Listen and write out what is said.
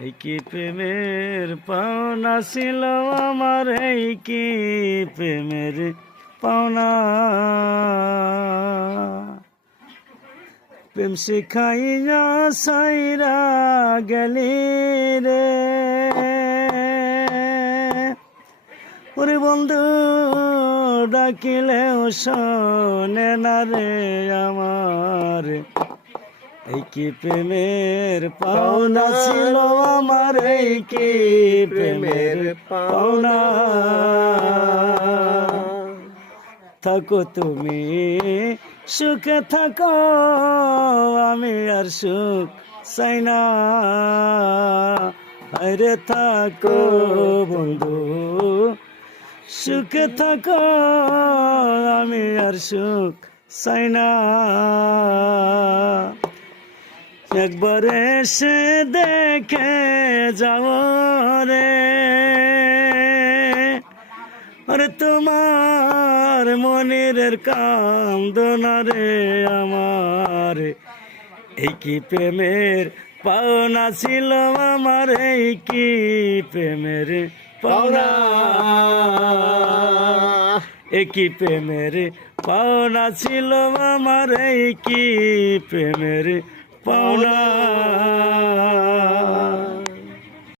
এই কি প্রেমের পাওনা ছিল আমার, এই কি প্রেমের পাওনা। প্রেম শিখাইয়া সাইরা গেলি রে ওরে বন্ধু, ডাকিলেও শোনে না রে আমার। এই কি প্রেমের পাওনা ছিল আমার, এই কি প্রেমের পাওনা। থাকো তুমি সুখে থাকো, আমি আর সুখ চাই না। আরে থাকো বন্ধু সুখে থাকো, আমি আর সুখ চাই না। একবার এসে দেখে যাও রে, আরে তোমার মনের কান্দনা রে আমার। এই কি প্রেমের পাওনা ছিল আমার, এই কি প্রেমের পাওনা। এই কি প্রেমের পাওনা ছিল আমার, এই কি প্রেমের পাওনা।